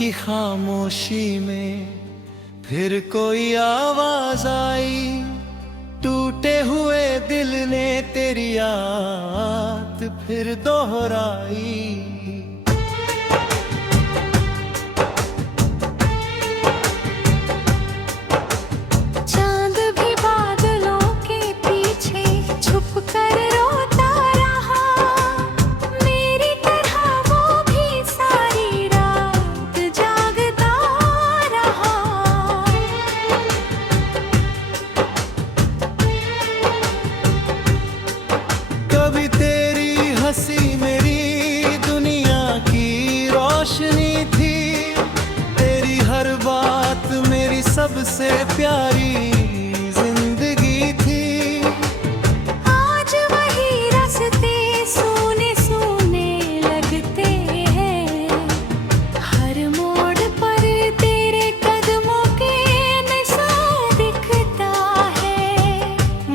की खामोशी में फिर कोई आवाज आई। टूटे हुए दिल ने तेरी याद फिर दोहराई। चांद भी बादलों के पीछे छुप कर रोता रहा। मेरी तरह वो भी सारी रात जागता रहा। कभी तेरी हंसी मेरी दुनिया की रोशनी थी। तेरी हर बात मेरी सबसे प्यारी जिंदगी थी। आज वही रास्ते सूने सूने लगते हैं। हर मोड़ पर तेरे कदमों के निशान दिखता है।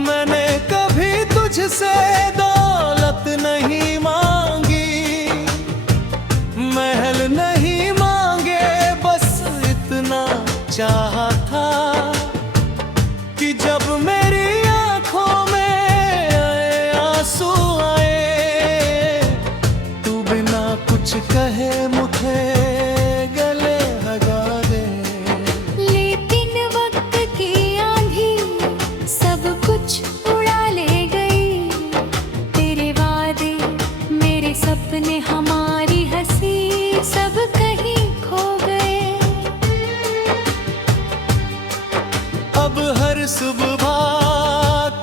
मैंने कभी तुझसे दौलत नहीं मांगी, महल नहीं मांगे, बस इतना चाहा था कि जब मेरी आंखों में आंसू आए, तू बिना कुछ कहे मुझे गले लगा दे। लेकिन वक्त की आंधी सब कुछ उड़ा ले गई। तेरे वादे मेरे सपने हमारी हंसी सब कहीं खो गए। अब हर सुबह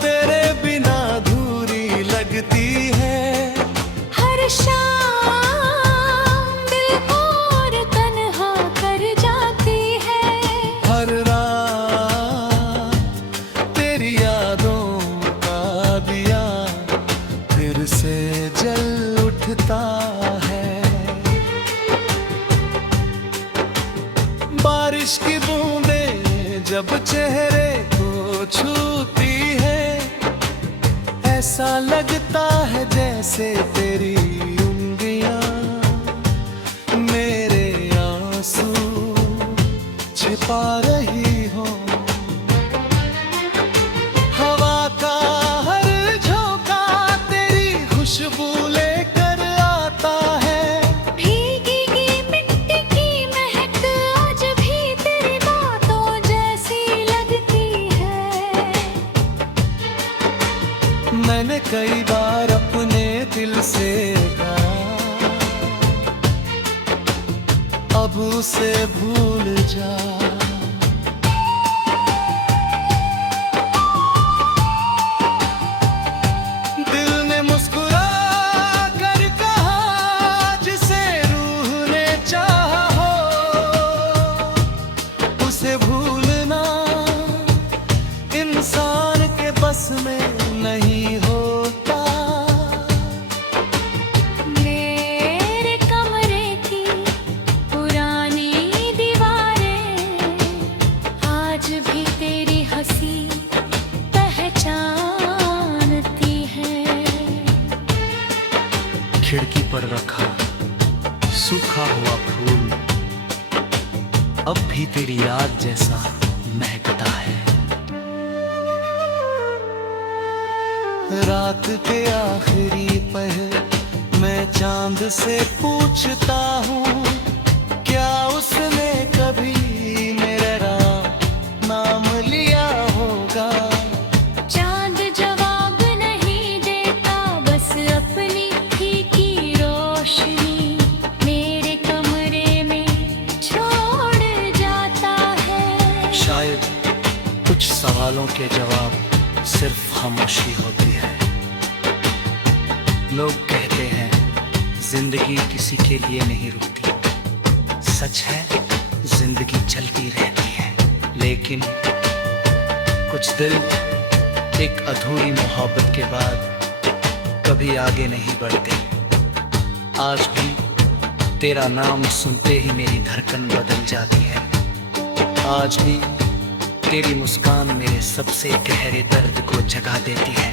तेरे बिना अधूरी लगती है। हर शाम दिल और तन्हा कर जाती है। हर रात तेरी यादों का दिया फिर से जल उठता है। बारिश की बूंदें जब चेहरे को छूती है, ऐसा लगता है जैसे तेरी उंगलियां मेरे आंसू छिपा रही हो। हवा का हर झोंका तेरी खुशबू लेकर आता है। भीगी मिट्टी की महक आज भी तेरी बातों जैसी लगती है। मैंने कई बार अपने दिल से कहा, अब उसे भूल जा। दिल ने मुस्कुरा कर कहा, जिसे रूह ने चाहा हो उसे भूलना इंसान के बस में नहीं होता। मेरे कमरे की पुरानी दीवारें आज भी तेरी हंसी पहचानती हैं। खिड़की पर रखा सूखा हुआ फूल अब भी तेरी याद जैसा महकता है। रात के आखिरी पहर मैं चांद से पूछता हूँ, क्या उसने कभी मेरा नाम लिया होगा। चांद जवाब नहीं देता, बस अपनी फीकी रोशनी मेरे कमरे में छोड़ जाता है। शायद कुछ सवालों के जवाब सिर्फ खामोशी होती है। लोग कहते हैं जिंदगी किसी के लिए नहीं रुकती। सच है, जिंदगी चलती रहती है, लेकिन कुछ दिल एक अधूरी मोहब्बत के बाद कभी आगे नहीं बढ़ते। आज भी तेरा नाम सुनते ही मेरी धड़कन बदल जाती है। आज भी तेरी मुस्कान मेरे सबसे गहरे दर्द को जगा देती है।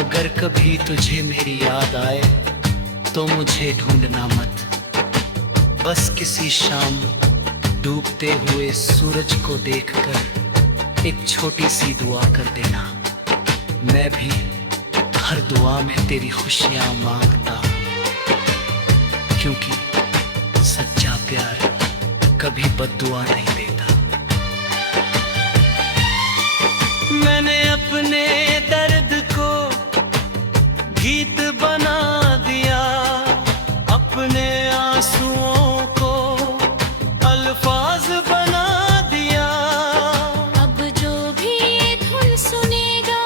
अगर कभी तुझे मेरी याद आए तो मुझे ढूंढना मत, बस किसी शाम डूबते हुए सूरज को देखकर एक छोटी सी दुआ कर देना। मैं भी हर दुआ में तेरी खुशियां मांगता हूं, क्योंकि सच्चा प्यार कभी बद्दुआ नहीं देता। मैंने अपने दर्द को गीत बना दिया, अपने आंसुओं को अल्फाज बना दिया। अब जो भी ये धुन सुनेगा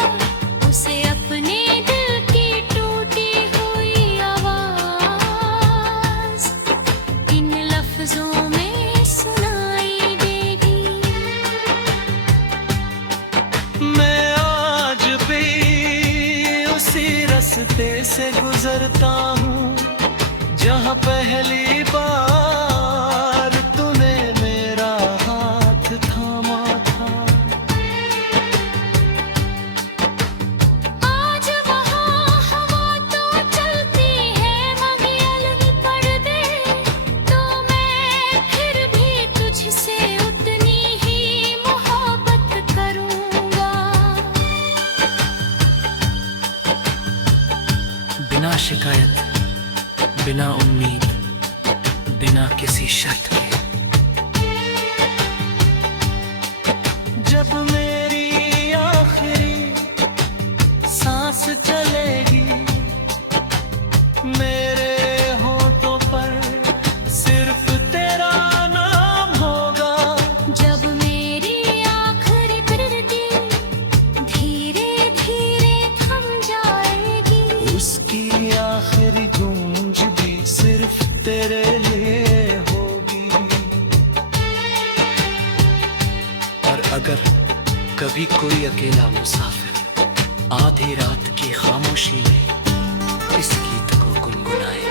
उसे अपने दिल की टूटी हुई आवाज इन लफ्जों में सुनाई देगी। मैं आज भी उसी रास्ते से गुजरता हूँ जहाँ पहली बार तूने मेरा हाथ थामा था। आज वहाँ हवा तो चलती है मगर अलग पर्दे, तो मैं फिर भी तुझसे उतनी ही मोहब्बत करूँगा। बिना शिकायत, बिना उम्मीद, बिना किसी शर्त के, जब मेरी आखिरी सांस चलेगी, मेरे होठों पर सिर्फ तेरा नाम होगा। जब मेरी आखिरी बिरती धीरे धीरे थम जाएगी, उसकी आखिरी गूंज भी सिर्फ तेरे लिए होगी। और अगर कभी कोई अकेला मुसाफिर आधी रात की खामोशी में इस गीत को गुनगुनाए,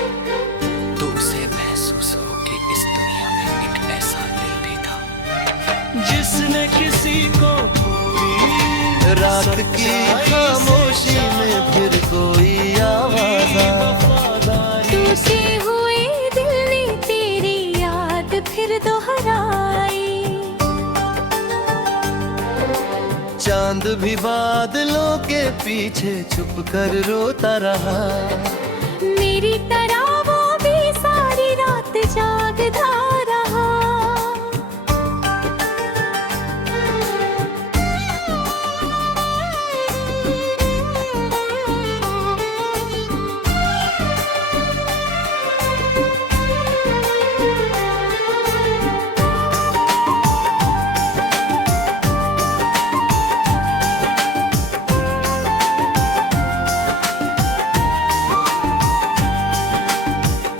तो उसे महसूस हो कि इस दुनिया में एक ऐसा दिल भी था जिसने किसी को पूरी रात की खामोशी में फिर कोई आवाज टूटे हुए दिल ने तेरी याद फिर दोहराई। चांद भी बादलों के पीछे छुप कर रोता रहा। मेरी तरह वो भी सारी रात जागता रहा।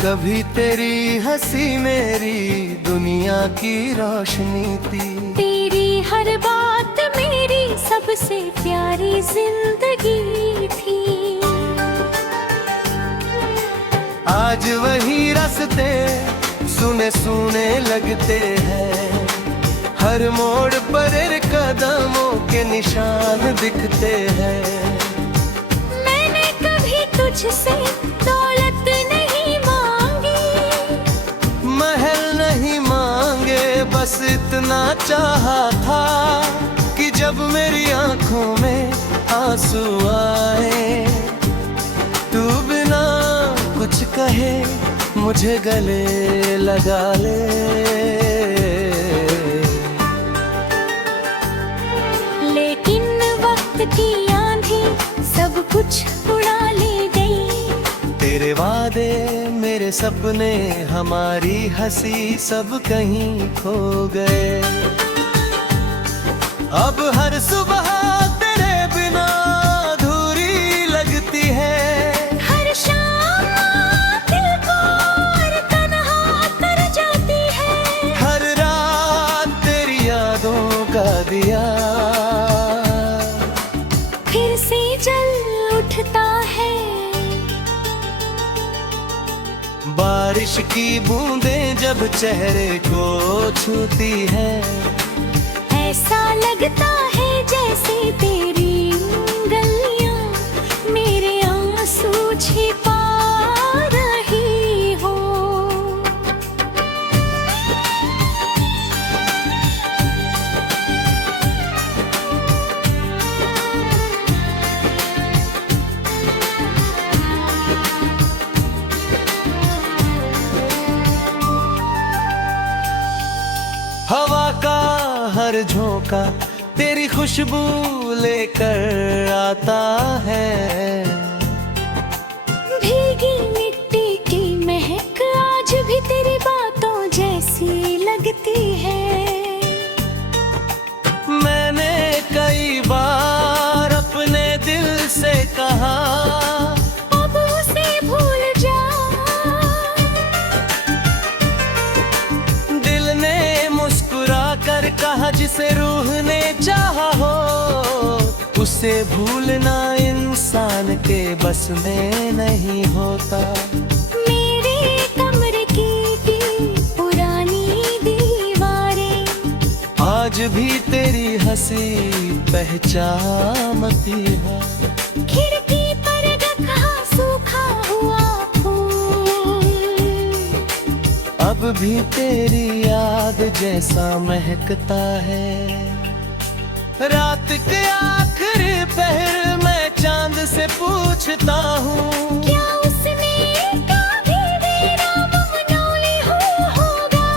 कभी तेरी हंसी मेरी दुनिया की रोशनी थी, तेरी हर बात मेरी सबसे प्यारी जिंदगी थी। आज वही रास्ते सुने सुने लगते हैं, हर मोड़ पर कदमों के निशान दिखते हैं। मैंने कभी तुझसे दौलत नहीं मांगी, महल नहीं मांगे, बस इतना चाहा था कि जब मेरी आंखों में आंसू आए, तू बिना कुछ कहे मुझे गले लगा ले। लेकिन वक्त की आंधी सब कुछ उड़ा ले गई। तेरे वादे मेरे सपने हमारी हंसी सब कहीं खो गए। अब हर सुबह तेरे बिना अधूरी लगती है, हर शाम दिल को और तन्हा कर जाती है। हर रात तेरी यादों का दिया फिर से जल उठता है। बारिश की बूंदें जब चेहरे को छूती है, ऐसा लगता है जैसे तेरी गलियां मेरे आंसू छिपा रही। झोंका तेरी खुशबू लेकर आता है। भीगी मिट्टी की महक आज भी तेरी बातों जैसी लगती है। मैंने कई बार अपने दिल से कहा अब उसे भूल जा। दिल ने मुस्कुरा कर कहा जिसे रूह ने चाहा हो उसे भूलना इंसान के बस में नहीं होता। मेरे कमरे की पुरानी दीवारें आज भी तेरी हंसी पहचानती है। खिड़की पर रखा सूखा हुआ फूल अब भी तेरी याद जैसा महकता है। रात के आखिरी पहर मैं चांद से पूछता हूँ क्या उसने कभी मेरा मनौली होगा।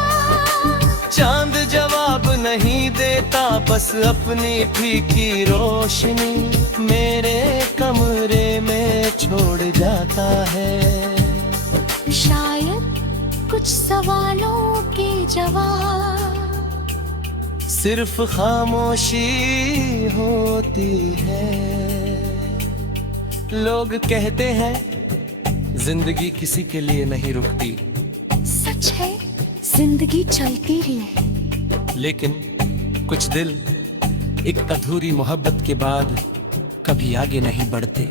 चांद जवाब नहीं देता बस अपनी फीकी रोशनी मेरे कमरे में छोड़ जाता है। शायद कुछ सवालों के जवाब सिर्फ खामोशी होती है। लोग कहते हैं जिंदगी किसी के लिए नहीं रुकती। सच है, जिंदगी चलती ही है। लेकिन कुछ दिल एक अधूरी मोहब्बत के बाद कभी आगे नहीं बढ़ते।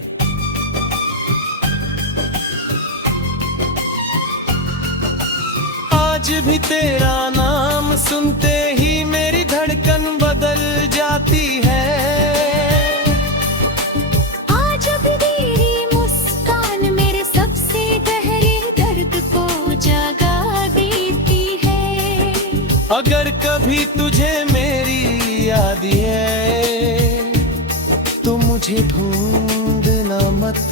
आज भी तेरा नाम सुनते ही मेरी धड़कन बदल जाती है। आज भी तेरी मुस्कान मेरे सबसे गहरे दर्द को जगा देती है। अगर कभी तुझे मेरी याद है तो मुझे ढूंढना मत।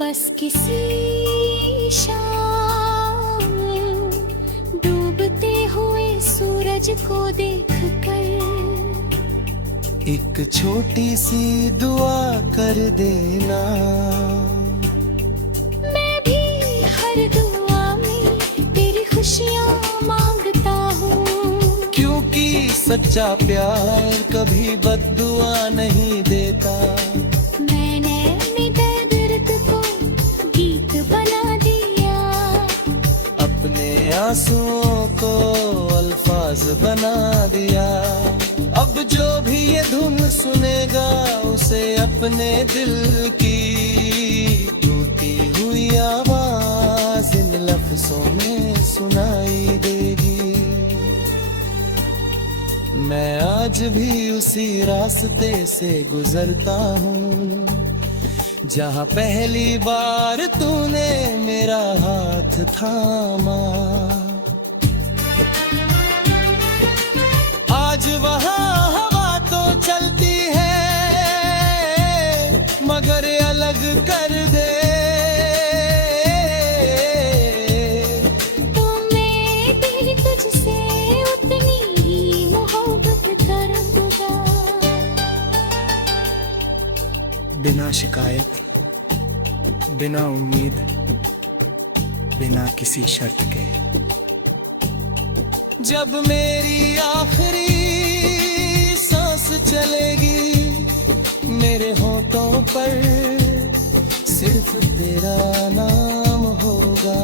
बस किसी शाम डूबते हुए सूरज को देखकर एक छोटी सी दुआ कर देना। मैं भी हर दुआ में तेरी खुशियाँ मांगता हूँ। क्योंकि सच्चा प्यार कभी बद्दुआ नहीं देता। मैंने अपने दर्द को गीत बना दिया। अपने आंसुओं को अल्फाज बना दिया। अब जो भी ये धुन सुनेगा उसे अपने दिल की टूटी हुई आवाज इन लफ्जों में सुनाई देगी। मैं आज भी उसी रास्ते से गुजरता हूँ जहाँ पहली बार तूने मेरा हाथ थामा। आज वहाँ हवा तो चलती है मगर अलग कर दे। तो मैं तेरी तुझसे उतनी ही मोहब्बत करूँगा। बिना शिकायत, बिना उम्मीद, बिना किसी शर्त के। जब मेरी आखिरी सांस चलेगी मेरे होठों पर सिर्फ तेरा नाम होगा।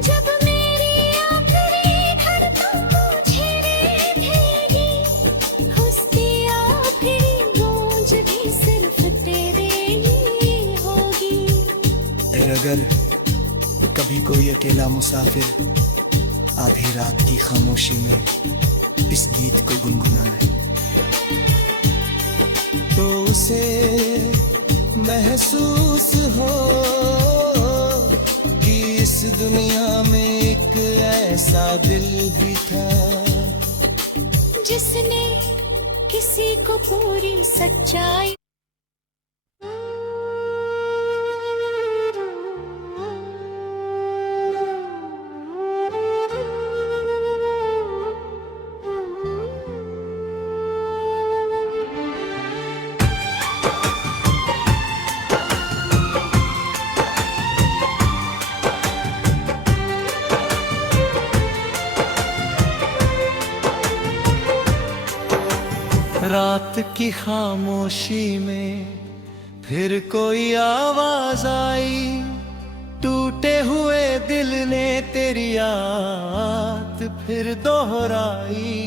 जब मेरी आखिरी धड़कन मुझे देगी उसकी आखिरी गूंज भी सिर्फ तेरे लिए होगी। अगर कभी कोई अकेला मुसाफिर आधी रात की खामोशी में इस गीत को गुनगुनाए तो उसे महसूस हो कि इस दुनिया में एक ऐसा दिल भी था जिसने किसी को पूरी सच्चाई रात की खामोशी में फिर कोई आवाज आई, टूटे हुए दिल ने तेरी याद फिर दोहराई।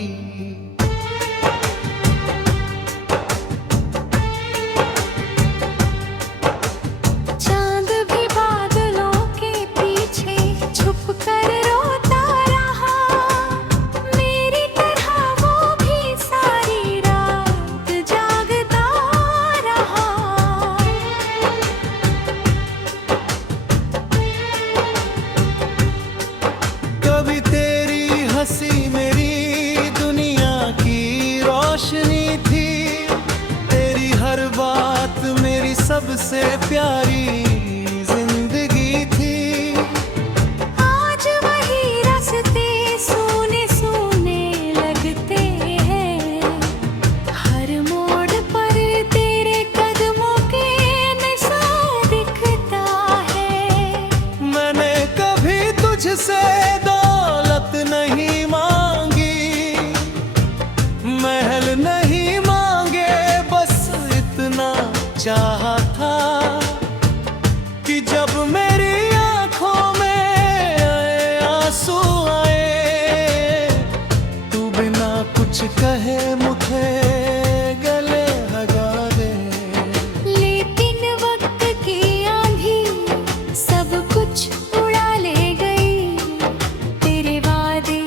चांद भी बादलों के पीछे छुप कर रोता रहा, मेरी तरह वो भी सारी रात जागता रहा। कभी तेरी हंसी मेरी दुनिया की रोशनी थी, तेरी हर बात मेरी सबसे प्यारी जिंदगी थी। आज वही रास्ते सूने सूने लगते हैं, हर मोड़ पर तेरे कदमों के निशान दिखता है। मैंने कभी तुझसे दौलत नहीं मांगी, महल नहीं मांगे, बस इतना चाहा था कि जब मेरी आंखों में आंसू आए, तू बिना कुछ कहे मुझे गले लगा दे। लेकिन वक्त की आंधी सब कुछ उड़ा ले गई, तेरे वादे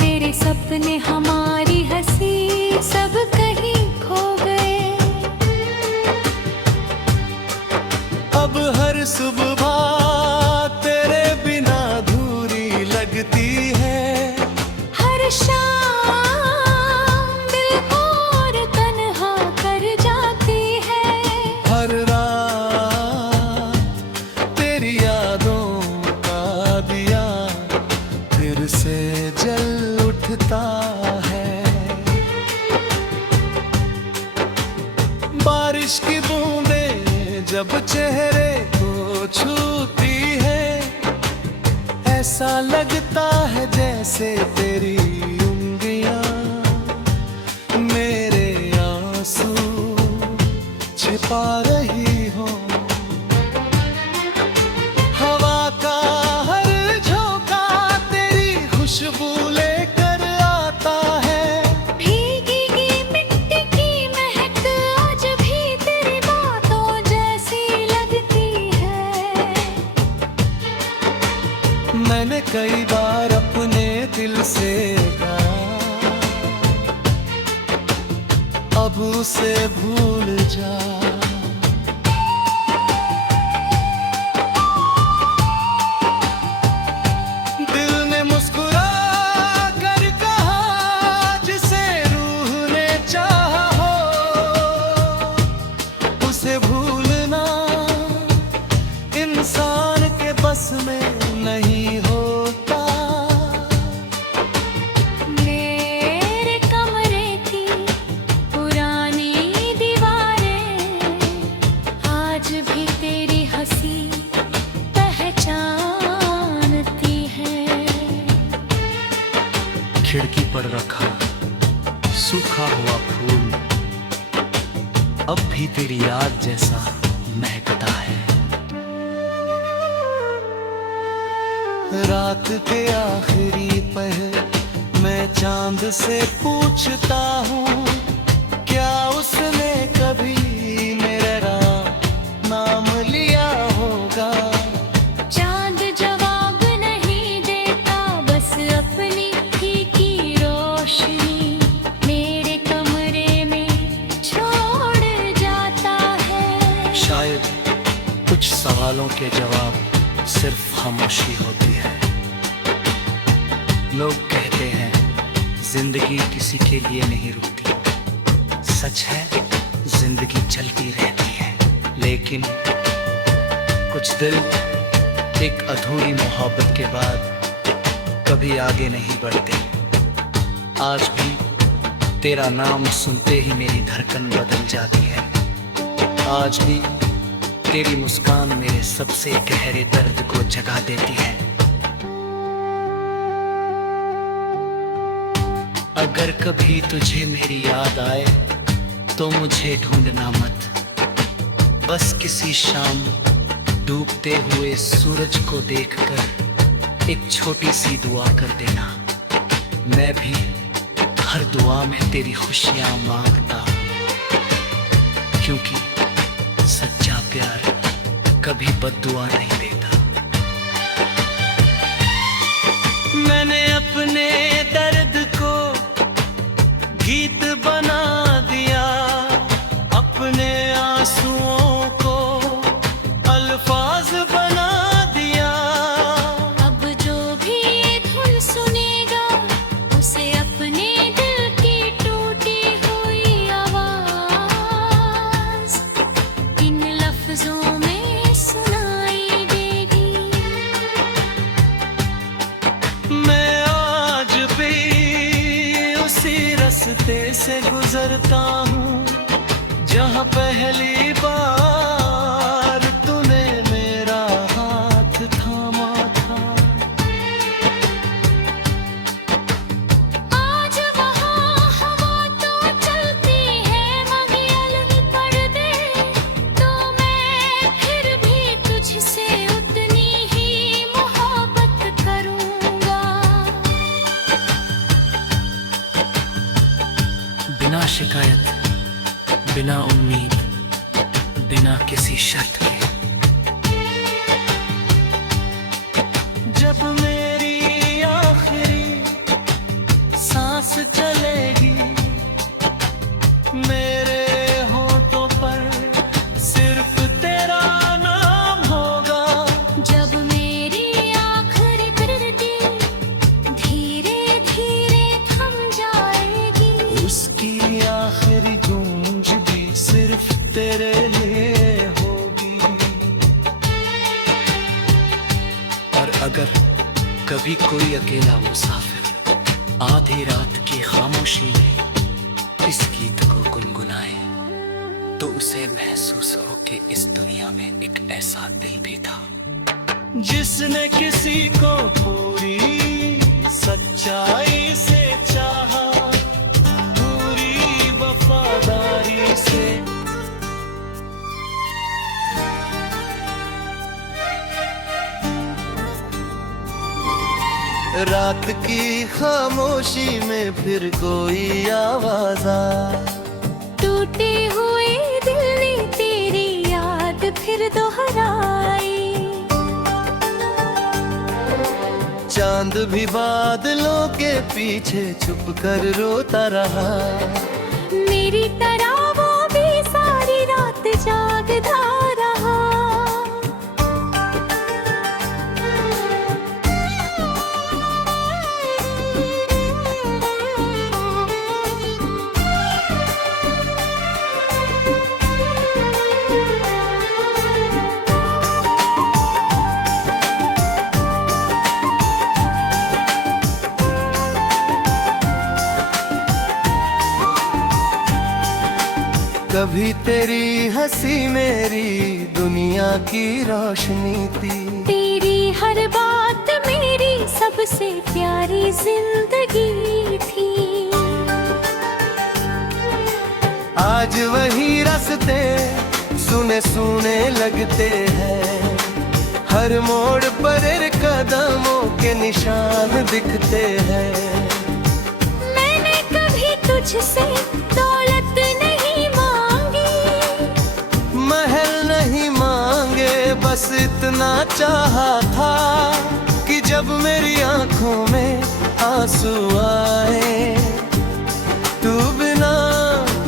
मेरे सपने हमारी हंसी सब कहीं खो गए। अब हर सुबह तेरे बिना अधूरी लगती है, हर शाम दिल और तन्हा कर जाती है। हर रात तेरी यादों का दिया फिर से जल उठता है। बारिश की बूंदें जब चेहरे को छूती है, ऐसा लगता है जैसे तेरी उंगलियां मेरे आंसू छिपा रही हो। हवा का हर झोंका तेरी खुशबू लेकर आता है। भीगी मिट्टी की महक आज भी तेरी बातों जैसी लगती है। मैंने कई बार अपने दिल से कहा, अब उसे भूल जा। दिल ने मुस्कुरा कर कहा, जिसे रूह ने चाहा हो उसे भूलना इंसान के बस में नहीं होता। मेरे कमरे की पुरानी दीवारें आज भी तेरी हंसी पहचानती हैं। खिड़की पर रखा सूखा हुआ फूल अब भी तेरी याद जैसा महकता है। रात के आखिरी पहर मैं चांद से पूछता हूँ, क्या उसने कभी मेरा नाम लिया होगा। चांद जवाब नहीं देता, बस अपनी फीकी रोशनी मेरे कमरे में छोड़ जाता है। शायद कुछ सवालों के जवाब सिर्फ खामोशी होती है। लोग कहते हैं जिंदगी किसी के लिए नहीं रुकती, सच है जिंदगी चलती रहती है, लेकिन कुछ दिल एक अधूरी मोहब्बत के बाद कभी आगे नहीं बढ़ते। आज भी तेरा नाम सुनते ही मेरी धड़कन बदल जाती है। आज भी तेरी मुस्कान मेरे सबसे गहरे दर्द को जगा देती है। अगर कभी तुझे मेरी याद आए तो मुझे ढूंढना मत, बस किसी शाम डूबते हुए सूरज को देखकर एक छोटी सी दुआ कर देना। मैं भी हर दुआ में तेरी खुशियां मांगता हूं, क्योंकि सच्चा प्यार कभी बद्दुआ नहीं देता। मैंने अपने दर्द को गीत बना दिया, अपने आंसुओं को अल्फाज बना दिया। अब जो भी ये धुन सुनेगा उसे अपने दिल की टूटी हुई आवाज इन लफ्जों में सुनाई देगी। मैं आज भी उसी रास्ते से गुजरता हूँ जहाँ पहली बार तूने मेरा हाथ थामा था। आज वहाँ हवा तो चलती है मगर ही पड़ दे, तो मैं फिर भी तुझसे उतनी ही मोहब्बत करूँगा। बिना शिकायत, बिना उम्मीद, बिना किसी शर्त के। जब मेरी आखिरी सांस चलेगी, मेरे होठों पर सिर्फ तेरा नाम होगा। जब मेरी आखिरी बिरती धीरे धीरे थम जाएगी, उसकी आखिरी गूंज भी सिर्फ तेरे लिए होगी। और अगर कभी कोई अकेला मुसाफिर आधी रात की खामोशी में इस गीत को गुनगुनाए, तो उसे महसूस हो कि इस दुनिया में एक ऐसा दिल भी था जिसने किसी को पूरी सच्चाई से चाहा, पूरी वफादारी से। रात की खामोशी में फिर कोई आवाज आए, टूटे हुए दिल ने तेरी याद फिर दोहराई। चांद भी बादलों के पीछे छुप कर रोता रहा। मेरी तरह वो भी सारी रात जागता रहा। कभी तेरी हंसी मेरी दुनिया की रोशनी थी, तेरी हर बात मेरी सबसे प्यारी जिंदगी थी। आज वही रास्ते सुने सुने लगते हैं, हर मोड़ पर कदमों के निशान दिखते हैं। मैंने कभी तुझसे दौलत नहीं मांगी, महल नहीं मांगे, बस इतना चाहा था कि जब मेरी आंखों में आंसू आए, तू बिना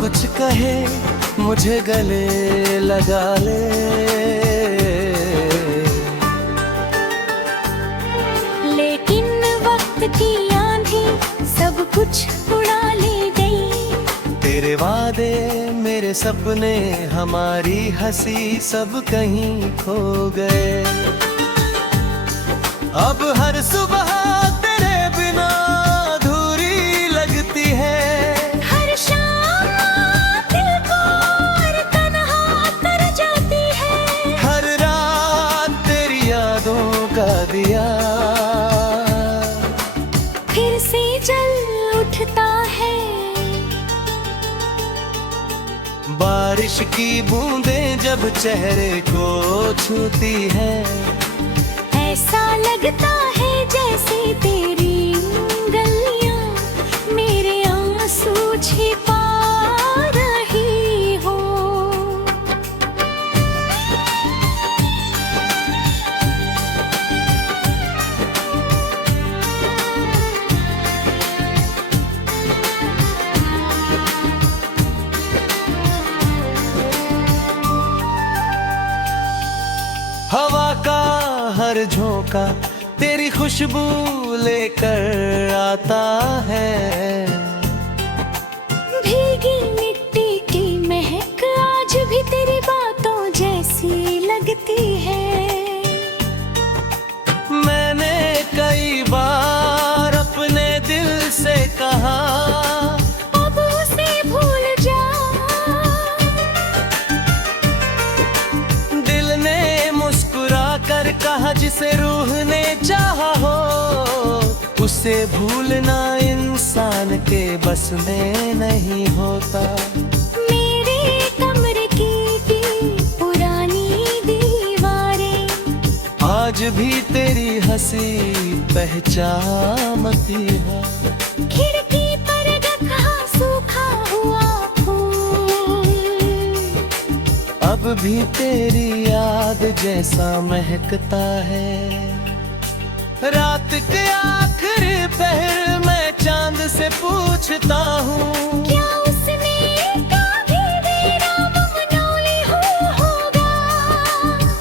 कुछ कहे मुझे गले लगा ले। लेकिन वक्त की आंधी सब कुछ उड़ा ले गई। तेरे वादे मेरे सपने हमारी हंसी सब कहीं खो गए। अब हर सुबह तेरे बिना अधूरी लगती है, हर शाम दिल को और तन्हा कर जाती है। हर रात तेरी यादों का दिया फिर से जल उठता है। बारिश की बूंदें जब चेहरे को छूती है, ऐसा लगता है जैसे तेरी गलियां मेरे आंसू छिपा रही हो। हवा का हर झोंका तेरी खुशबू लेकर आता है, भीगी मिट्टी की महक आज भी तेरी बातों जैसी लगती है। मैंने कई बार अपने दिल से कहा अब उसे भूल जा, दिल ने मुस्कुरा कर कहा जिसे रूह ने चाहा हो, उसे भूलना इंसान के बस में नहीं होता। मेरे कमरे की पुरानी दीवारें आज भी तेरी हंसी पहचानती है, खिड़की पर रखा सूखा हुआ फूल अब भी तेरी याद जैसा महकता है। रात के आखिरी पहर मैं चांद से पूछता हूँ, क्या उसने कभी मेरा ममनौली होगा।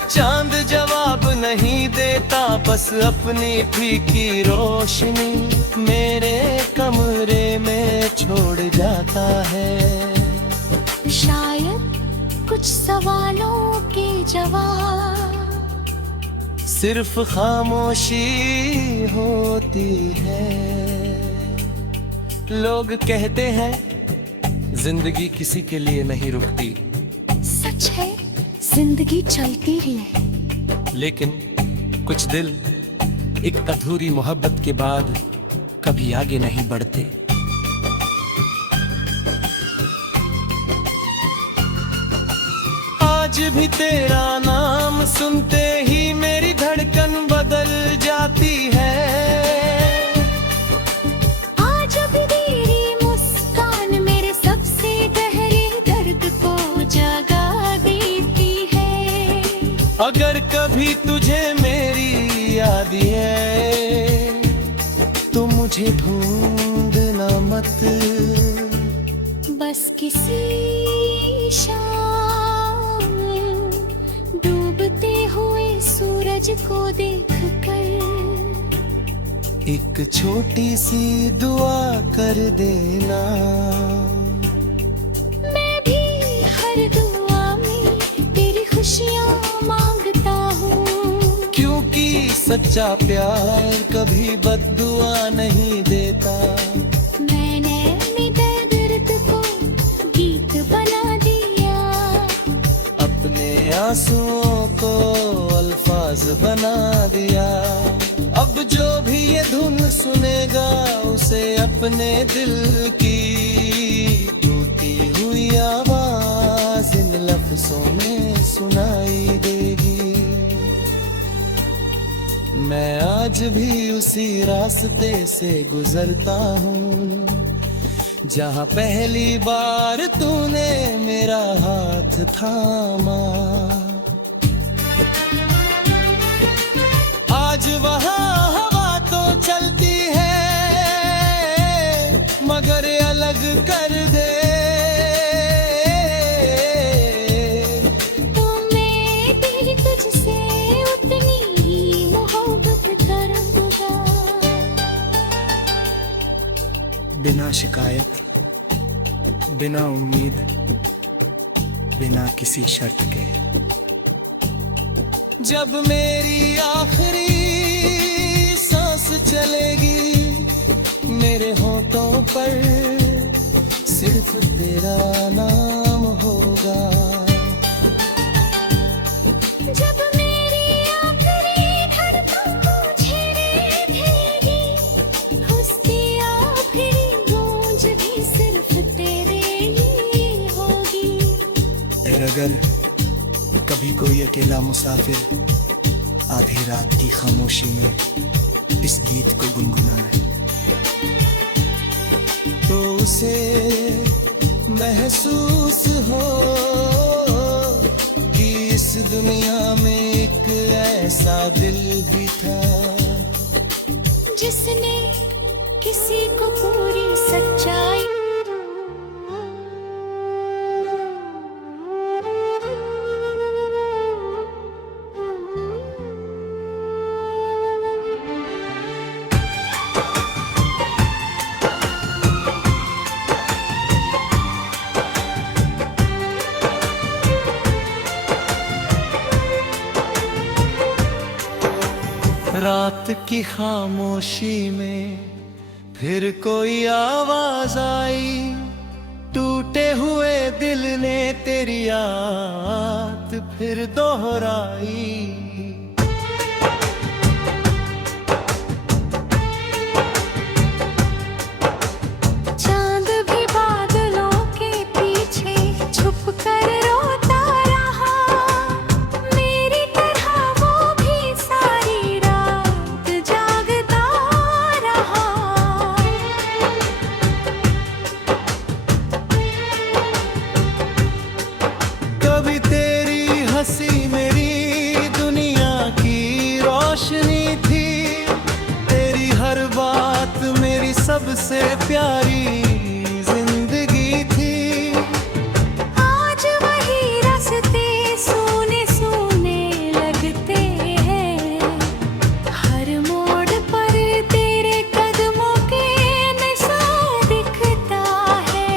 चांद जवाब नहीं देता, बस अपनी फीकी रोशनी मेरे कमरे में छोड़ जाता है। शायद कुछ सवालों के जवाब सिर्फ खामोशी होती है। लोग कहते हैं जिंदगी किसी के लिए नहीं रुकती, सच है जिंदगी चलती ही है, लेकिन कुछ दिल एक अधूरी मोहब्बत के बाद कभी आगे नहीं बढ़ते। आज भी तेरा नाम सुनते ही मेरी धड़कन बदल जाती है, आज भी तेरी मुस्कान मेरे सबसे गहरे दर्द को जगा देती है। अगर कभी तुझे मेरी याद है तो मुझे ढूंढना मत, बस किसी शाम डूबते हुए सूरज को देखकर एक छोटी सी दुआ कर देना। मैं भी हर दुआ में तेरी खुशियाँ मांगता हूँ, क्योंकि सच्चा प्यार कभी बद्दुआ नहीं देता। मैंने मेरे दर्द को गीत बना दिया, अपने आंसुओं को अल्फाज बना दिया। अब जो भी ये धुन सुनेगा उसे अपने दिल की टूटी हुई आवाज इन लफ्जों में सुनाई देगी। मैं आज भी उसी रास्ते से गुजरता हूँ जहाँ पहली बार तूने मेरा हाथ थामा। आज वहाँ हवा तो चलती है मगर अलग कर दे, तो मैं भी तुझसे उतनी ही मोहब्बत करूँगा। बिना शिकायत, बिना उम्मीद, बिना किसी शर्त के। जब मेरी आखिरी सांस चलेगी मेरे होठों पर सिर्फ तेरा नाम होगा। जब मेरी आखिरी धड़कन मुझे देगी, उसकी आखिरी गूंज भी सिर्फ तेरे ही होगी। अकेला मुसाफिर आधी रात की खामोशी में इस गीत को गुनगुनाए तो उसे महसूस हो कि इस दुनिया में एक ऐसा दिल भी था जिसने किसी को पूरी सच्चाई रात की खामोशी में फिर कोई आवाज आई टूटे हुए दिल ने तेरी याद फिर दोहराई चांद भी बादलों के पीछे छुप कर रोता रहा मेरी तरह वो भी सारी रात जागता रहा कभी तेरी हंसी मेरी दुनिया की रोशनी थी तेरी हर बात मेरी सबसे प्यारी जिंदगी थी आज वही रास्ते सूने सूने लगते हैं हर मोड़ पर तेरे कदमों के निशान दिखता है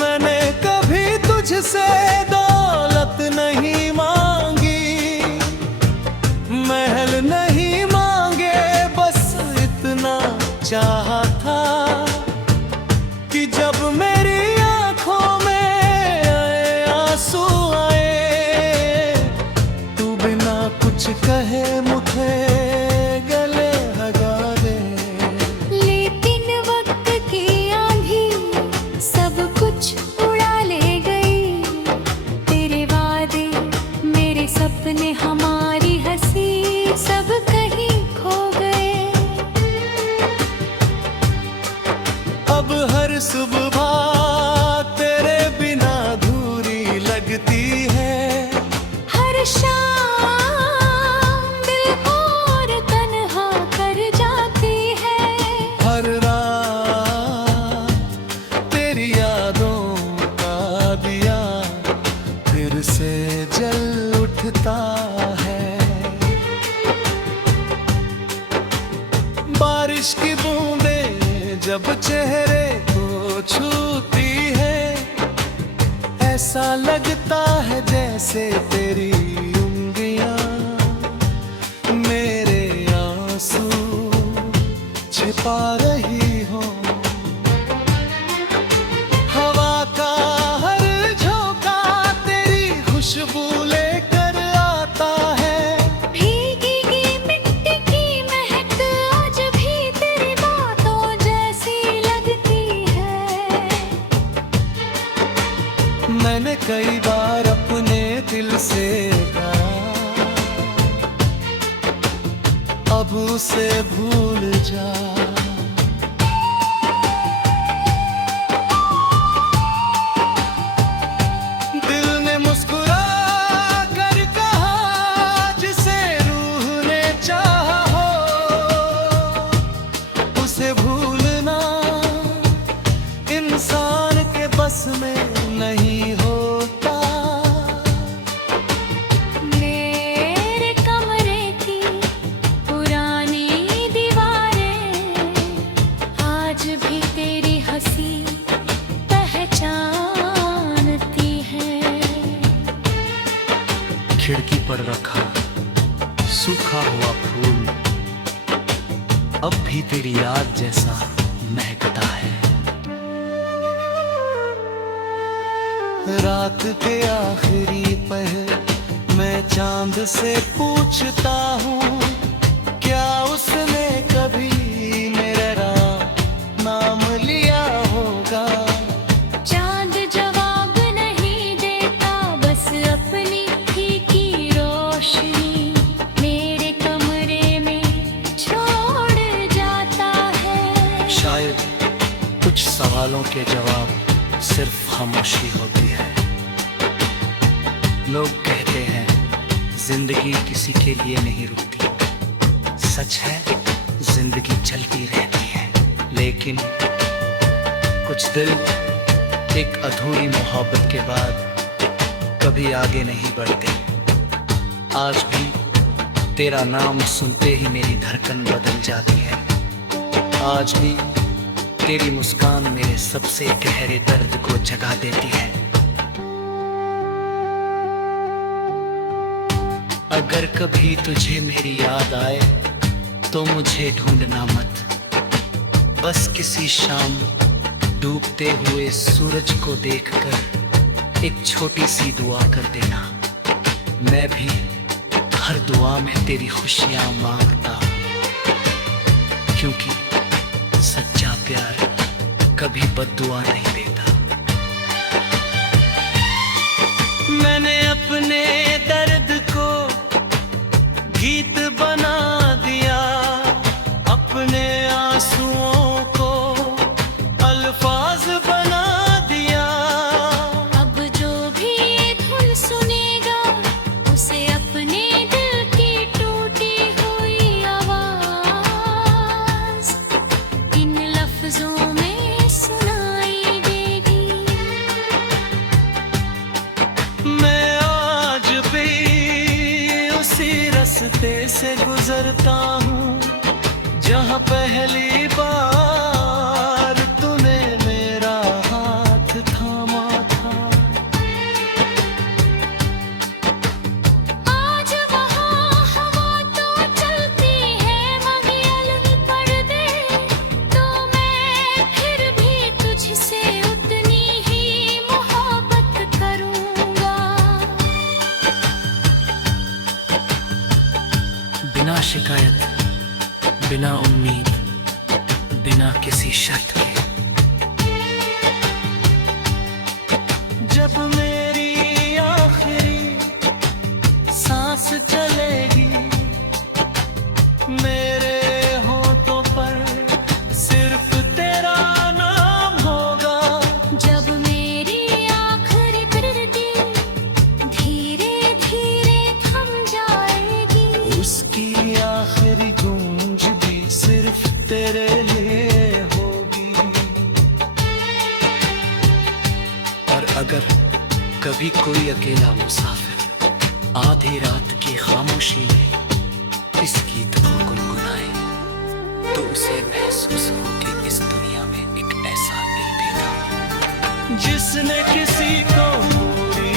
मैंने कभी तुझसे दौलत नहीं मांगी महल नहीं मांगे बस इतना चाहा था कि जब मेरी आंखों में आंसू आए तू बिना कुछ कहे मुझे गले लगा दे लेकिन वक्त की आंधी सब कुछ उड़ा ले गई तेरे वादे मेरे सपने हमारी हंसी सब कहीं खो गए अब हर सुबह तेरे बिना अधूरी लगती है हर शाम दिल और तन्हा कर जाती है हर रात तेरी यादों का दिया फिर से जल उठता है बारिश की बूंदें जब चेहरे को छूती है ऐसा लगता है जैसे तेरी उंगलियां मेरे आंसू छिपा रही हो हवा का हर झोंका तेरी खुशबू लेकर आता है भीगी मिट्टी की महक आज भी तेरी बातों जैसी लगती है मैंने कई बार अपने दिल से कहा अब उसे भूल जा दिल ने मुस्कुरा कर कहा जिसे रूह ने चाहा हो उसे भूलना इंसान के बस में नहीं होता मेरे कमरे की पुरानी दीवारें आज भी तेरी हंसी पहचानती हैं खिड़की पर रखा सूखा हुआ फूल अब भी तेरी याद जैसा महकता है रात के आखिरी पहर मैं चांद से पूछता हूँ क्या उसने कभी मेरा नाम लिया होगा चांद जवाब नहीं देता बस अपनी फीकी सवालों के जवाब सिर्फ खामोशी होती है। लोग कहते हैं जिंदगी किसी के लिए नहीं रुकती। सच है, जिंदगी चलती रहती है, लेकिन कुछ दिल एक अधूरी मोहब्बत के बाद कभी आगे नहीं बढ़ते। आज भी तेरा नाम सुनते ही मेरी धड़कन बदल जाती है। आज भी तेरी मुस्कान मेरे सबसे गहरे दर्द को जगा देती है। अगर कभी तुझे मेरी याद आए तो मुझे ढूंढना मत। बस किसी शाम डूबते हुए सूरज को देखकर एक छोटी सी दुआ कर देना। मैं भी हर दुआ में तेरी खुशियां मांगता, क्योंकि सच्चा प्यार कभी बद्दुआ नहीं देता। मैंने अपने दर्द को गीत बना दिया, अपने आंसुओं को अल्फाज बना दिया। अब जो भी धुन सुनेगा उसे अपने दिल की टूटी हुई आवाज इन लफ्जों में सुनाई देगी। मैं आज भी उसी रास्ते से गुजरता हूँ जहाँ पहली बार तूने मेरा हाथ थामा था। आज वहाँ हवा तो चलती है मगर अलग पर्दे, तो मैं फिर भी तुझसे उतनी ही मोहब्बत करूँगा। बिना शिकायत, बिना उम्मीद, बिना किसी शर्त के। जब मेरी आखिरी सांस चलेगी, मेरे होठों पर सिर्फ तेरा नाम होगा। जब मेरी आखिरी बिरती धीरे धीरे थम जाएगी, उसकी आखिरी गूंज भी सिर्फ तेरे लिए होगी। और अगर कभी कोई अकेला मुसाफिर आधी रात की खामोशी में इस गीत को गुनगुनाए, तो उसे महसूस हो कि इस दुनिया में एक ऐसा दिल भी था जिसने किसी को पूरी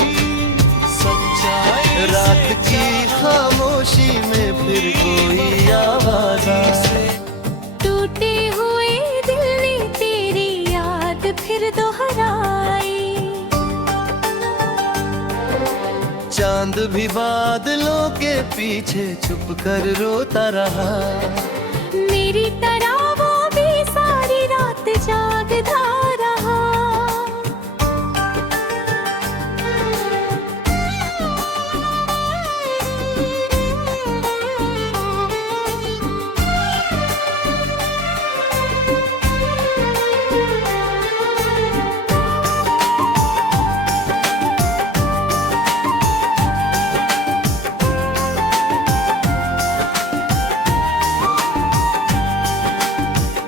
सच्चाई रात की खामोशी में फिर कोई आवाज आए। टूटे हुए दिल ने तेरी याद फिर दोहराई। चांद भी बादलों के पीछे छुप कर रोता रहा। मेरी तरह वो भी सारी रात जागता रहा।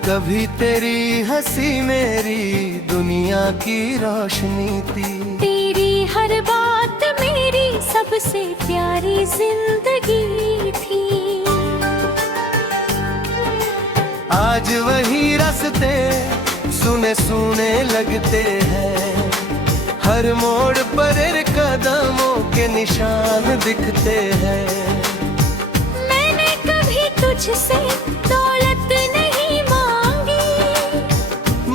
कभी तेरी हंसी मेरी दुनिया की रोशनी थी। तेरी हर बात मेरी सबसे प्यारी जिंदगी थी। आज वही रास्ते सुने सुने लगते हैं, हर मोड़ पर कदमों के निशान दिखते हैं। मैंने कभी तुझसे दौलत नहीं मांगी,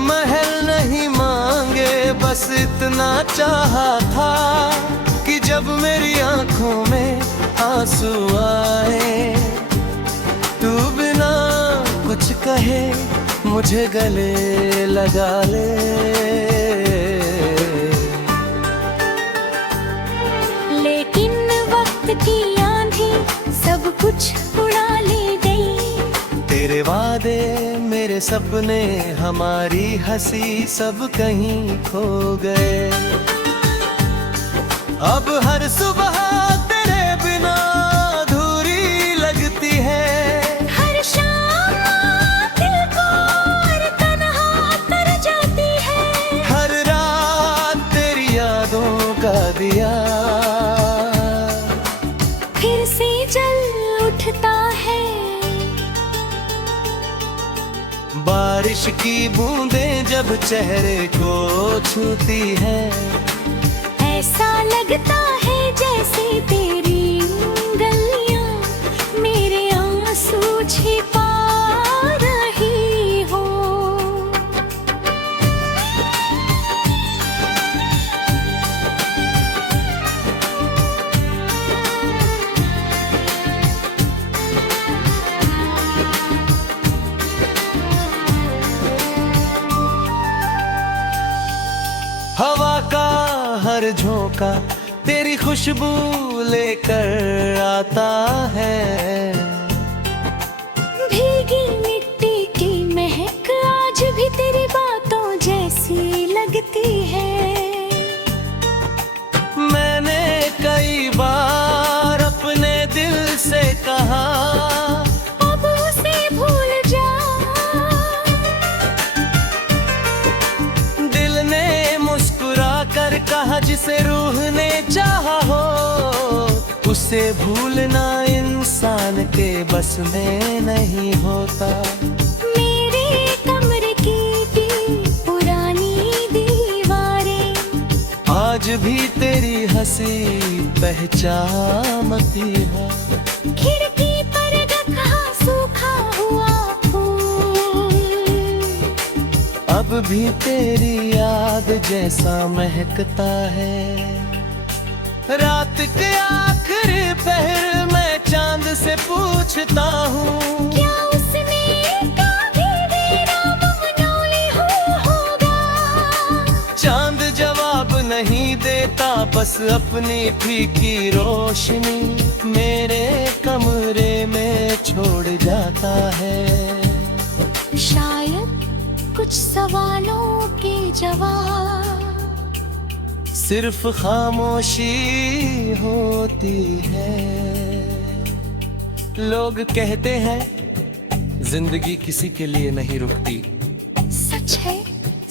महल नहीं मांगे, बस इतना चाहा था कि जब मेरी आंखों में आंसू आए, तू बिना कुछ कहे मुझे गले लगा ले। लेकिन वक्त की आंधी सब कुछ उड़ा ले गई। तेरे वादे मेरे सपने हमारी हंसी सब कहीं खो गए। अब हर सुबह तेरे बिना अधूरी लगती है। हर शाम दिल को और तन्हा कर जाती है। हर रात तेरी यादों का दिया फिर से जल उठता है। बारिश की बूंदें जब चेहरे को छूती है, ऐसा लगता है जैसे तेरी गलियां मेरे आंसू छिपा रही हो। हवा का हर झोंका तेरी खुशबू लेकर आता है। भीगी मिट्टी की महक आज भी तेरी बातों जैसी लगती है। मैंने कई बार अपने दिल से कहा, अब उसे भूल जा। दिल ने मुस्कुरा कर कहा जिसे रूह ने चाहा हो, उसे भूलना इंसान के बस में नहीं होता। मेरे कमरे की भी पुरानी दीवारें आज भी तेरी हंसी पहचानती है। खिड़की पर रखा सूखा हुआ फूल अब भी तेरी याद जैसा महकता है। रात के आखिरी पहर में चांद से पूछता हूँ, क्या उसने कभी तेरा ममनौली होगा। चांद जवाब नहीं देता, बस अपनी फीकी रोशनी मेरे कमरे में छोड़ जाता है। शायद कुछ सवालों के जवाब सिर्फ खामोशी होती है। लोग कहते हैं जिंदगी किसी के लिए नहीं रुकती, सच है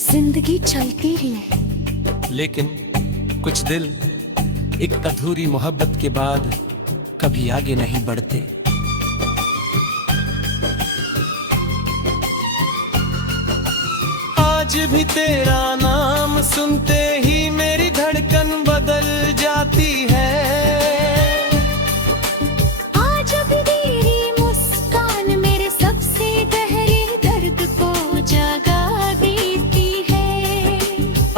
जिंदगी चलती ही है। लेकिन कुछ दिल एक अधूरी मोहब्बत के बाद कभी आगे नहीं बढ़ते। आज भी तेरा नाम सुनते ही मेरी धड़कन बदल जाती है। आज भी तेरी मुस्कान मेरे सबसे गहरे दर्द को जगा देती है।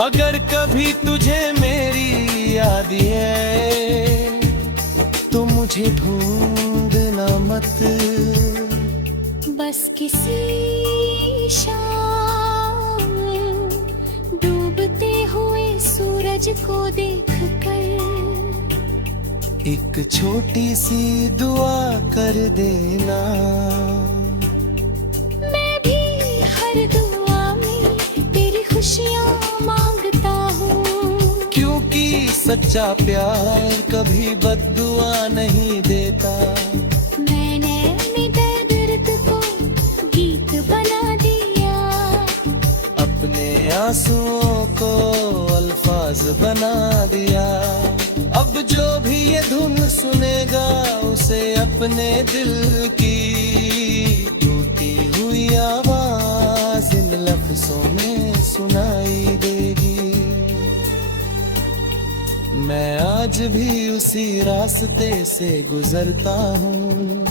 अगर कभी तुझे मेरी याद है तो मुझे ढूंढना मत, बस किसी शाम डूबते हुए सूरज को देखकर एक छोटी सी दुआ कर देना। मैं भी हर दुआ में तेरी खुशियाँ मांगता हूँ। क्योंकि सच्चा प्यार कभी बद्दुआ नहीं देता। मैंने अपने दर्द को गीत बना दिया, अपने आंसुओं को अल्फाज बना दिया। अब जो भी ये धुन सुनेगा उसे अपने दिल की टूटी हुई आवाज इन लफ्जों में सुनाई देगी। मैं आज भी उसी रास्ते से गुजरता हूँ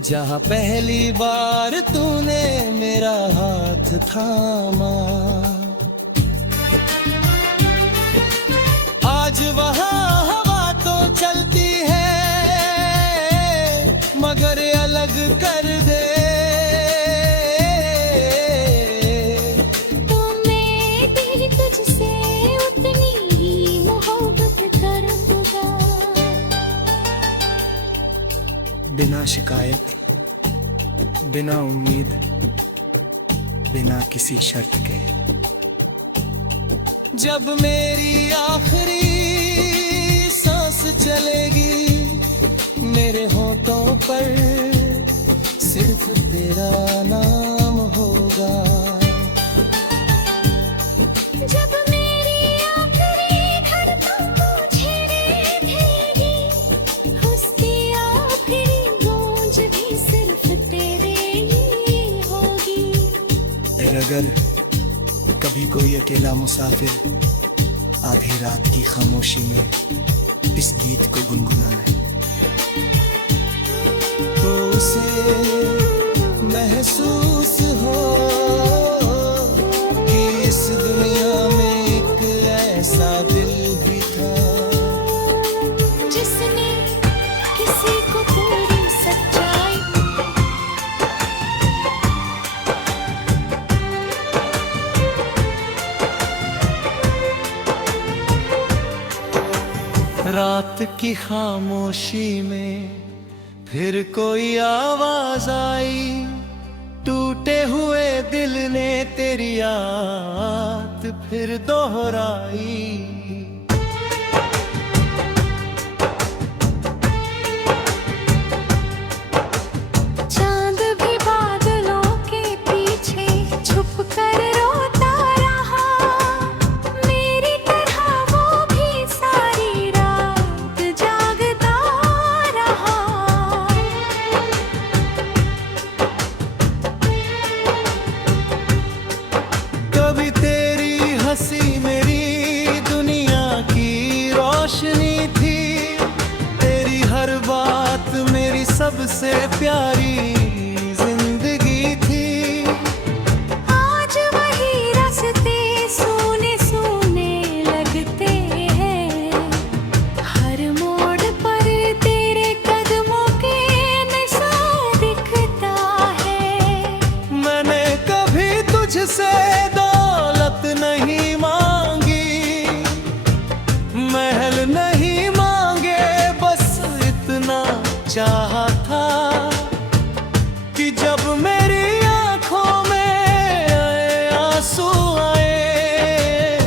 जहाँ पहली बार तूने मेरा हाथ थामा। आज वहाँ हवा तो चलती है मगर अलग कर दे। तो मैं भी तुझसे उतनी ही मोहब्बत करूँगा। बिना शिकायत बिना उम्मीद, बिना किसी शर्त के। जब मेरी आखिरी सांस चलेगी, मेरे होठों पर सिर्फ तेरा नाम होगा। जब मेरी आखिरी धड़कन मुझे देगी, उसकी आखिरी गूंज भी सिर्फ तेरे लिए होगी। अगर कभी कोई अकेला मुसाफिर आधी रात की खामोशी में इस गीत को गुनगुनाए, तो उसे महसूस हो कि इस दुनिया में एक ऐसा दिल भी था जिसने किसी को पूरी सच्चाई रात की खामोशी में फिर कोई आवाज आई, टूटे हुए दिल ने तेरी याद फिर दोहराई। चांद भी बादलों के पीछे छुप कर रोता रहा, मेरी तरह वो भी सारी रात जागता रहा। कभी तेरी हंसी मेरी दुनिया की रोशनी थी, तेरी हर बात मेरी सबसे प्यारी जिंदगी थी। आज वही रास्ते सूने सूने लगते हैं, हर मोड़ पर तेरे कदमों के निशान दिखता है। मैंने कभी तुझसे दौलत नहीं मांगी, महल नहीं मांगे, बस इतना चाहा था कि जब मेरी आंखों में आंसू आए,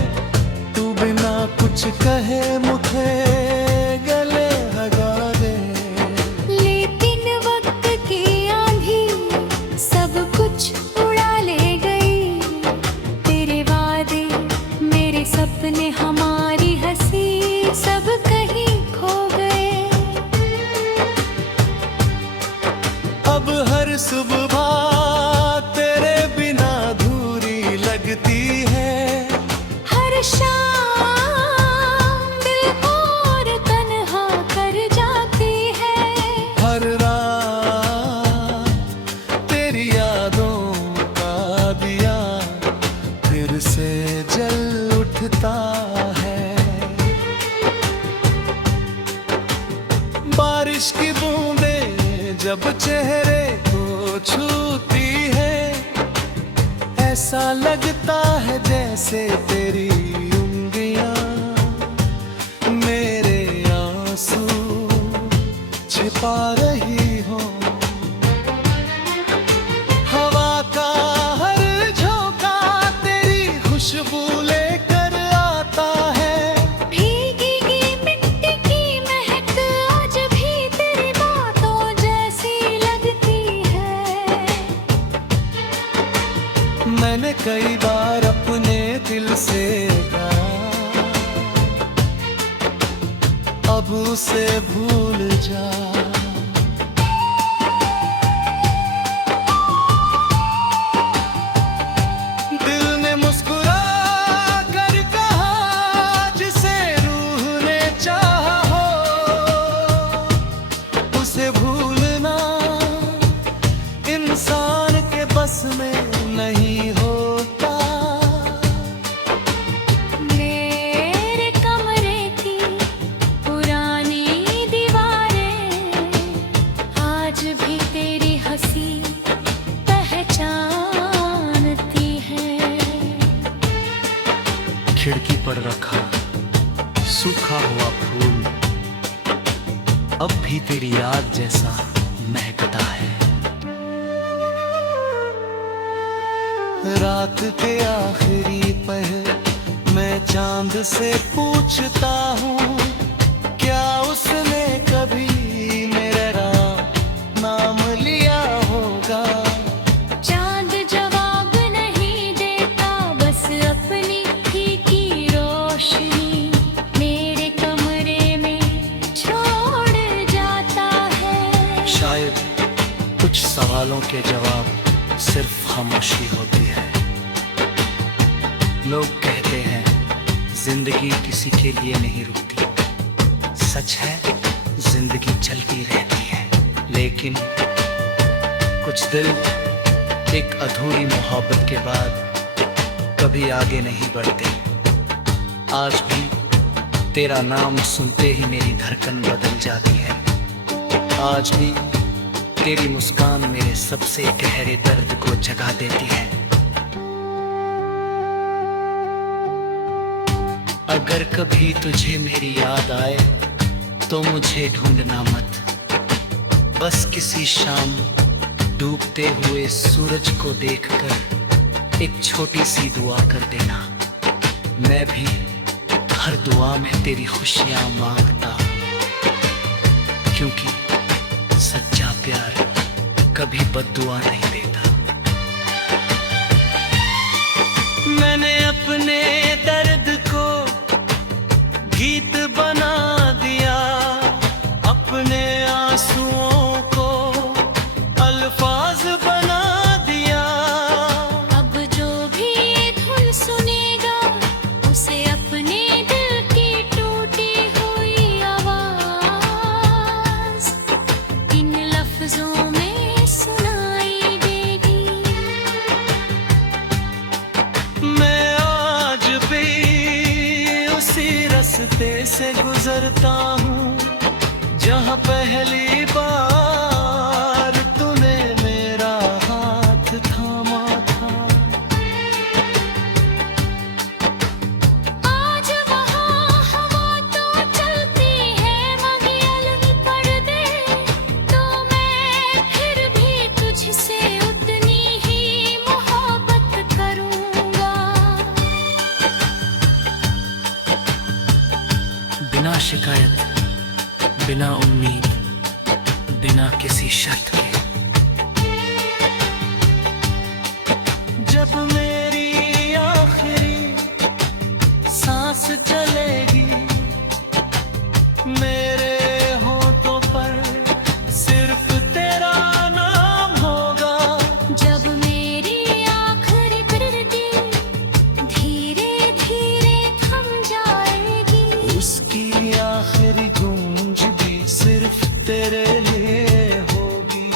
तू बिना कुछ कहे मुझे गले लगा दे। लेकिन वक्त की आंधी सब कुछ उड़ा ले गई, तेरे वादे मेरे सपने हमारी हंसी सब कहीं खो गए। अब हर सुबह तेरे बिना अधूरी लगती है, हर शाम दिल और तन्हा कर जाती है। हर रात तेरी यादों का दिया फिर से जल उठता है। बारिश की बूंदें जब चेहरे को छूती है, ऐसा लगता है जैसे तेरी उंगलियां मेरे आंसू छिपा रही हो। हवा का हर झोंका तेरी खुशबू लेकर आता है। भीगी मिट्टी की महक आज भी तेरी बातों जैसी लगती है। मैंने कई बार अपने दिल से कहा, अब उसे भूल जा। दिल ने मुस्कुरा कर कहा, जिसे रूह ने चाहा हो, उसे भूलना इंसान के बस में नहीं होता। मेरे कमरे की पुरानी दीवारें आज भी तेरी हंसी पहचानती हैं। खिड़की पर रखा सूखा हुआ फूल अब भी तेरी याद जैसा महकता है। रात के आखिरी पहर मैं चांद से पूछता हूँ, क्या उसने कभी मेरा नाम लिया होगा। चांद जवाब नहीं देता, बस अपनी फीकी रोशनी मेरे कमरे में छोड़ जाता है। शायद कुछ सवालों के जवाब सिर्फ खामोशी होती है। लोग कहते हैं जिंदगी किसी के लिए नहीं रुकती। सच है, जिंदगी चलती रहती है, लेकिन कुछ दिल एक अधूरी मोहब्बत के बाद कभी आगे नहीं बढ़ते। आज भी तेरा नाम सुनते ही मेरी धड़कन बदल जाती है। आज भी तेरी मुस्कान मेरे सबसे गहरे दर्द को जगा देती है। अगर कभी तुझे मेरी याद आए तो मुझे ढूंढना मत। बस किसी शाम डूबते हुए सूरज को देखकर एक छोटी सी दुआ कर देना। मैं भी हर दुआ में तेरी खुशियां मांगता, क्योंकि सच्चा प्यार कभी बद्दुआ नहीं देता। मैंने अपने दर्द को गीत बना दिया, अपने आंसुओं को अल्फाज बना दिया। अब जो भी ये धुन सुनेगा, उसे अपने दिल की टूटी हुई आवाज इन लफ्जों में सुनाई देगी। मैं आज भी उसी रास्ते से गुजरता हूँ, जहाँ पहली बार तूने मेरा हाथ थामा था। आज वहाँ हवा तो चलती है, मगर अलग पर्दे, तो मैं फिर भी तुझसे उतनी ही मोहब्बत करूँगा। बिना शिकायत, बिना उम्मीद, बिना किसी शर्त के। जब मेरी आखिरी सांस चलेगी, मेरे होठों पर सिर्फ तेरा नाम होगा। जब मेरी आखिरी बिरती धीरे धीरे थम जाएगी, उसकी आखिरी गूंज भी सिर्फ तेरे लिए होगी।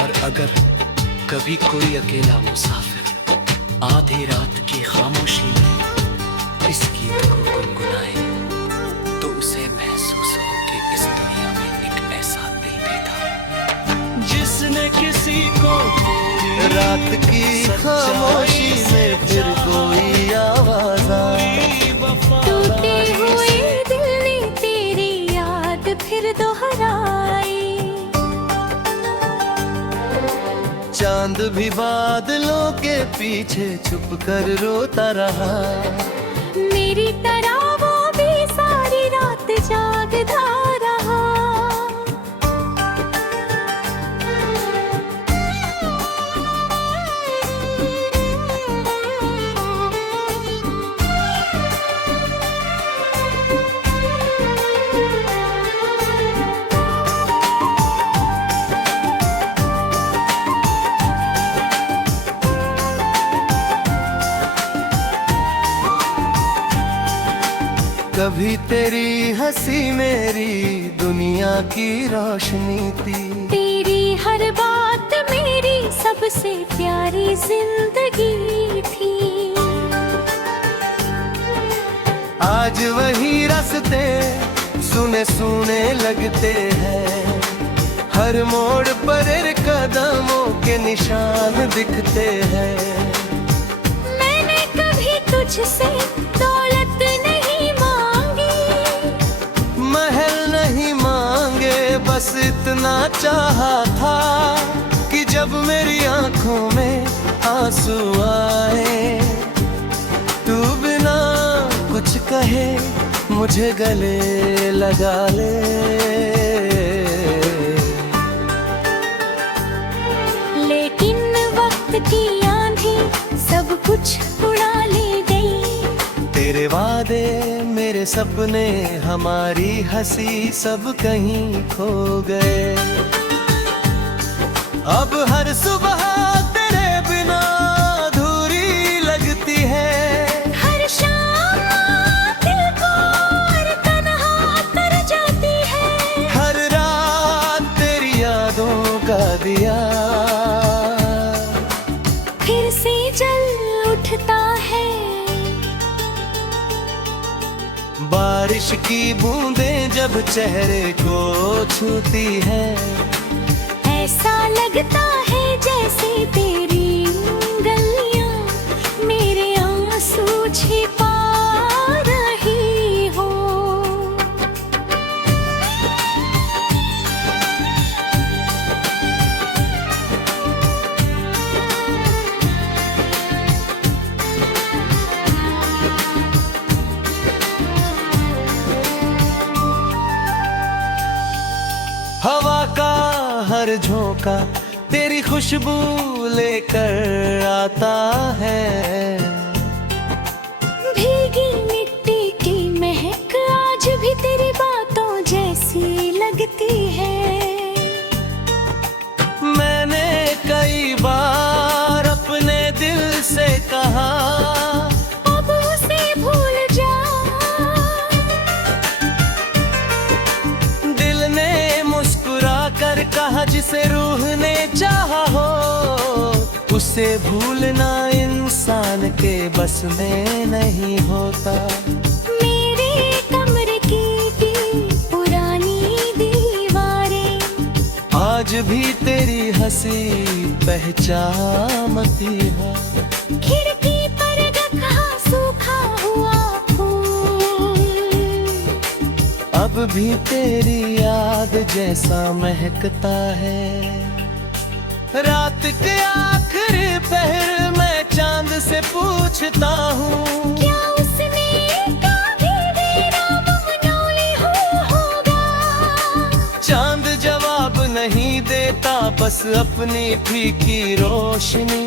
और अगर कभी कोई अकेला मुसाफिर आधी रात की खामोशी में इस गीत को गुनगुनाए, तो उसे महसूस हो कि इस दुनिया में एक ऐसा दिल भी था जिसने किसी को रात की खामोशी में फिर कोई आवाज आई। टूटे हुए दिल ने तेरी याद फिर दोहराई। चांद भी बादलों के पीछे छुप कर रोता रहा। मेरी तरह वो भी सारी रात जागता रहा। कभी तेरी हंसी मेरी दुनिया की रोशनी थी। तेरी हर बात मेरी सबसे प्यारी जिंदगी थी। आज वही रास्ते सुने सुने लगते हैं, हर मोड़ पर कदमों के निशान दिखते हैं। मैंने कभी तुझसे दौलत नहीं मांगी, महल नहीं मांगे, बस इतना चाहा था कि जब जब मेरी आंखों में आंसू आए, तू बिना कुछ कहे मुझे गले लगा ले। लेकिन वक्त की आंधी सब कुछ उड़ा ले गई। तेरे वादे मेरे सपने हमारी हंसी सब कहीं खो गए। अब हर सुबह तेरे बिना अधूरी लगती है। हर शाम दिल को और तन्हा कर जाती है। हर रात तेरी यादों का दिया फिर से जल उठता है। बारिश की बूंदें जब चेहरे को छूती है, ऐसा लगता है जैसे तेरी गलियां मेरे आंसू छिपा रही हो। हवा का हर झोंका तेरी खुशबू लेकर आता है। भीगी मिट्टी की महक आज भी तेरी बातों जैसी लगती है। मैंने कई बार अपने दिल से कहा, अब उसे भूल जा। दिल ने मुस्कुरा कर कहा जिसे रूह ने चाहा हो, उसे भूलना इंसान के बस में नहीं होता। मेरे कमरे की पुरानी दीवारें आज भी तेरी हंसी पहचानती है। खिड़की पर रखा सूखा हुआ फूल अब भी तेरी याद जैसा महकता है। रात के आखिरी पहर में चांद से पूछता हूँ, क्या उसने कभी तेरा मनौली होगा। चांद जवाब नहीं देता, बस अपनी फीकी रोशनी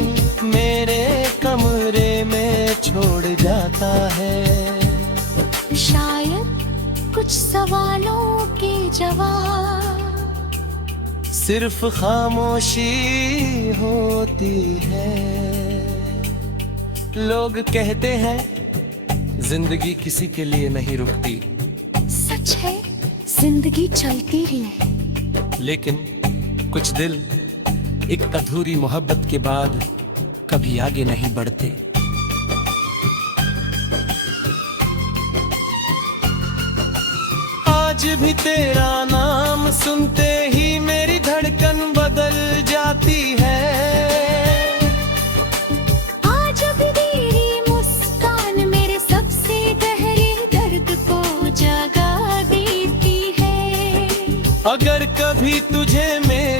मेरे कमरे में छोड़ जाता है। शायद कुछ सवालों के जवाब सिर्फ खामोशी होती है। लोग कहते हैं जिंदगी किसी के लिए नहीं रुकती, सच है जिंदगी चलती ही है। लेकिन कुछ दिल एक अधूरी मोहब्बत के बाद कभी आगे नहीं बढ़ते। आज भी तेरा नाम सुनते ही मेरी धड़कन बदल जाती है। आज भी तेरी मुस्कान मेरे सबसे गहरे दर्द को जगा देती है। अगर कभी तुझे मेरे